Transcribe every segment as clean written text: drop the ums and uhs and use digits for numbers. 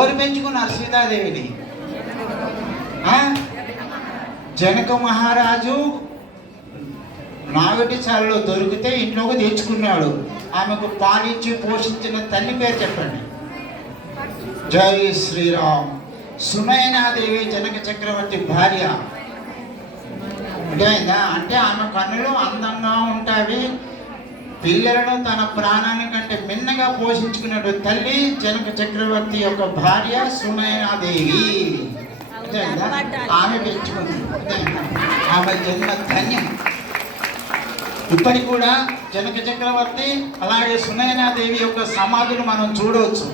ఎవరు పెంచుకున్నారు సీతాదేవిని? జనక మహారాజు నాగటి చాలలో దొరికితే ఇంట్లోకి తెచ్చుకున్నాడు. ఆమెకు పాలించి పోషించిన తల్లి పేరు చెప్పండి. జై శ్రీరామ్. సునయనాదేవి జనక చక్రవర్తి భార్య. అర్థమైందా? అంటే ఆమె కన్నులు అందంగా ఉంటాయి. పిల్లలను తన ప్రాణాన్ని కంటే మిన్నగా పోషించుకున్న తల్లి జనక చక్రవర్తి యొక్క భార్య సునయనాదేవి. ఆమె పెంచుకుంది. ఆమె జన్మ ధన్యం. ఇప్పటికి కూడా జనక చక్రవర్తి అలాగే సునయనాదేవి యొక్క సమాధులు మనం చూడవచ్చు.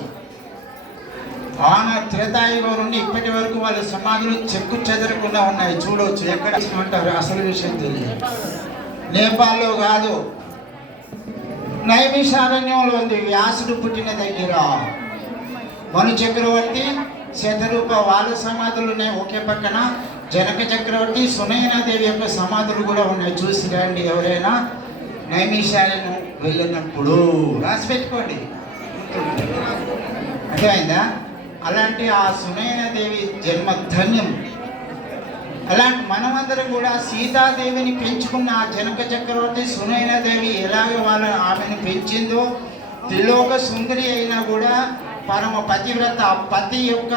త్రేతాయుగం నుండి ఇప్పటి వరకు వాళ్ళ సమాధులు చెక్కు చెదరకుండా ఉన్నాయి, చూడవచ్చు. ఎక్కడ అంటారు అసలు విషయం తెలియదు. నేపాల్లో కాదు, నైమిషారణ్యంలో ఉంది. వ్యాసుడు పుట్టిన దగ్గర మను చక్రవర్తి శతరూప వాళ్ళ సమాధులు ఉన్నాయి. ఒకే పక్కన జనక చక్రవర్తి సునయనాదేవి యొక్క సమాధులు కూడా ఉన్నాయి. చూసి రండి ఎవరైనా నైమిషారణ్యం వెళ్ళినప్పుడు. రాసి పెట్టుకోండి. అర్థమైందా? అలాంటి ఆ సునయనాదేవి జన్మ ధన్యం. అలాంటి మనమందరం కూడా సీతాదేవిని పెంచుకున్న ఆ జనక చక్రవర్తి సునయనాదేవి ఎలాగో ఆమెను పెంచిందో, త్రిలోక సుందరి అయినా కూడా పరమ పతివ్రత, పతి యొక్క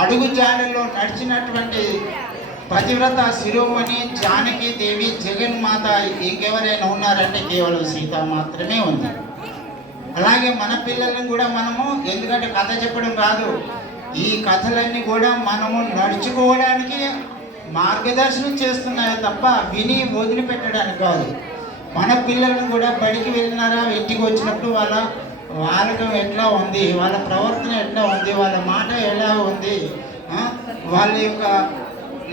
అడుగు జాడల్లో నడిచినటువంటి పతివ్రత శిరోమణి జానకి దేవి జగన్మాత. ఇంకెవరైనా ఉన్నారంటే కేవలం సీత మాత్రమే ఉంది. అలాగే మన పిల్లలను కూడా మనము, ఎందుకంటే కథ చెప్పడం కాదు, ఈ కథలన్నీ కూడా మనము నడుచుకోవడానికి మార్గదర్శనం చేస్తున్నాయి తప్ప విని వదిలిపెట్టడానికి కాదు. మన పిల్లలను కూడా బడికి వెళ్ళినారా, ఇంటికి వచ్చినప్పుడు వాళ్ళ వాలకం ఎట్లా ఉంది, వాళ్ళ ప్రవర్తన ఎట్లా ఉంది, వాళ్ళ మాట ఎలా ఉంది, వాళ్ళ యొక్క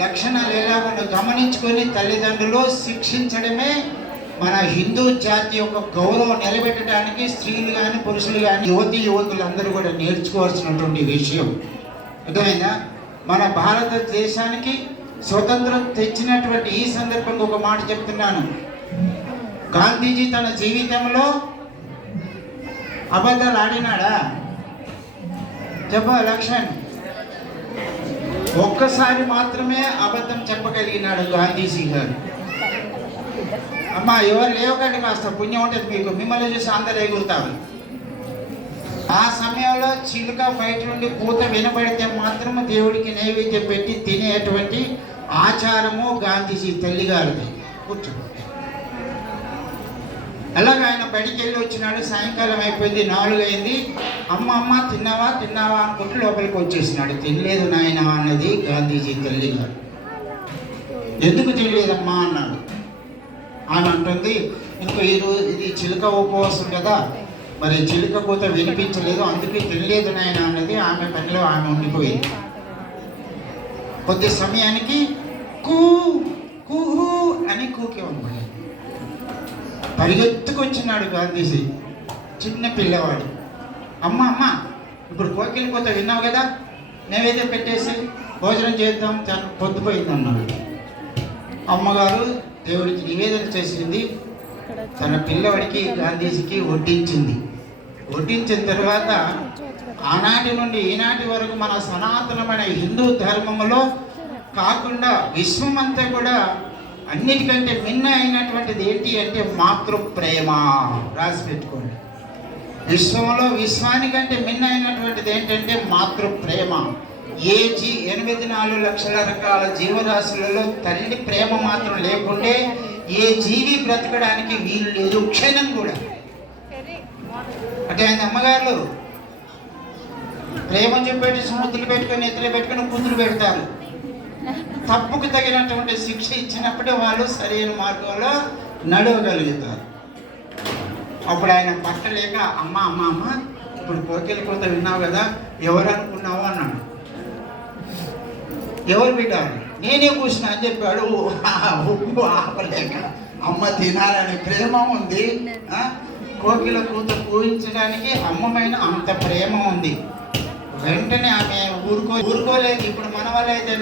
లక్షణాలు ఎలా ఉందో గమనించుకొని తల్లిదండ్రులు శిక్షించడమే మన హిందూ జాతి యొక్క గౌరవం నిలబెట్టడానికి స్త్రీలు కానీ పురుషులు కానీ యువతులు అందరూ కూడా నేర్చుకోవాల్సినటువంటి విషయం. అర్థమైందా? మన భారతదేశానికి స్వతంత్రం తెచ్చినటువంటి ఈ సందర్భంగా ఒక మాట చెప్తున్నాను. గాంధీజీ తన జీవితంలో అబద్ధాలు ఆడినాడా? లక్ష్మణ్ ఒక్కసారి మాత్రమే అబద్ధం చెప్పగలిగినాడు గాంధీజీ గారు. అమ్మా ఎవరు లేవకండి, కాస్త పుణ్యం ఉంటుంది మీకు, మిమ్మల్ని చూసి అందరు ఎగురుతారు. ఆ సమయంలో చిలుక బయట నుండి పూత వినబడితే మాత్రము దేవుడికి నైవేద్యం పెట్టి తినేటువంటి ఆచారము గాంధీజీ తల్లిగారిది. కూర్చో. అలాగే ఆయన బయటికి వెళ్ళి వచ్చినాడు. సాయంకాలం అయిపోయింది, 4 అయింది. అమ్మ తిన్నావా అనుకుంటూ లోపలికి వచ్చేసినాడు. తినలేదు నాయన అన్నది గాంధీజీ తల్లిగారు. ఎందుకు తినలేదమ్మా అన్నాడు. ఆమె అంటుంది, ఇంకో ఈరోజు ఇది చిలుక ఉపవాసం కదా, మరి చిలుక కూత వినిపించలేదు, అందుకే తినలేదు నాయన అన్నది. ఆమె పనిలో ఆమె ఉండిపోయింది. కొద్ది సమయానికి కూహు అని కూకే ఉన్నాడు. పరిగెత్తుకొచ్చినాడు గాంధీజీ, చిన్న పిల్లవాడు. అమ్మ ఇప్పుడు కోకిల కూత విన్నావు కదా, నైవేద్యం పెట్టేసి భోజనం చేద్దాం, పొద్దుపోయిందన్నాడు. అమ్మగారు దేవుడికి నివేదన చేసింది. తన పిల్లవాడికి గాంధీజీకి వడ్డించింది. వడ్డించిన తర్వాత ఆనాటి నుండి ఈనాటి వరకు మన సనాతనమైన హిందూ ధర్మంలో కాకుండా విశ్వం అంతా కూడా అన్నిటికంటే మిన్న అయినటువంటిది ఏంటి అంటే మాతృప్రేమ. రాసి పెట్టుకోండి. విశ్వానికంటే మిన్న అయినటువంటిది ఏంటంటే మాతృప్రేమ. 84 లక్షల రకాల జీవరాశులలో తల్లి ప్రేమ మాత్రం లేకుంటే ఏ జీవి బ్రతకడానికి వీలు లేదు, క్షణం కూడా. అంటే ఆయన అమ్మగారు ప్రేమ చెప్పేటి ముద్దులు పెట్టుకొని ఎత్తులు పెట్టుకొని కూతురు పెడతారు. తప్పుకు తగినటువంటి శిక్ష ఇచ్చినప్పుడే వాళ్ళు సరైన మార్గంలో నడవగలుగుతారు. అప్పుడు ఆయన పట్టలేక అమ్మ ఇప్పుడు కోకిల కూత విన్నావు కదా, ఎవరు అనుకున్నావు అన్నాడు. ఎవరు బిడ్డారు? నేనే కూర్చున్నా అని చెప్పాడు. ఉప్పు ఆపలేక అమ్మ తినాలనే ప్రేమ ఉంది. కోకిల కూత పూజించడానికి అమ్మమైన అంత ప్రేమ ఉంది. వెంటనే ఆమె ఊరుకోలేదు. ఇప్పుడు మన వల్ల అయితే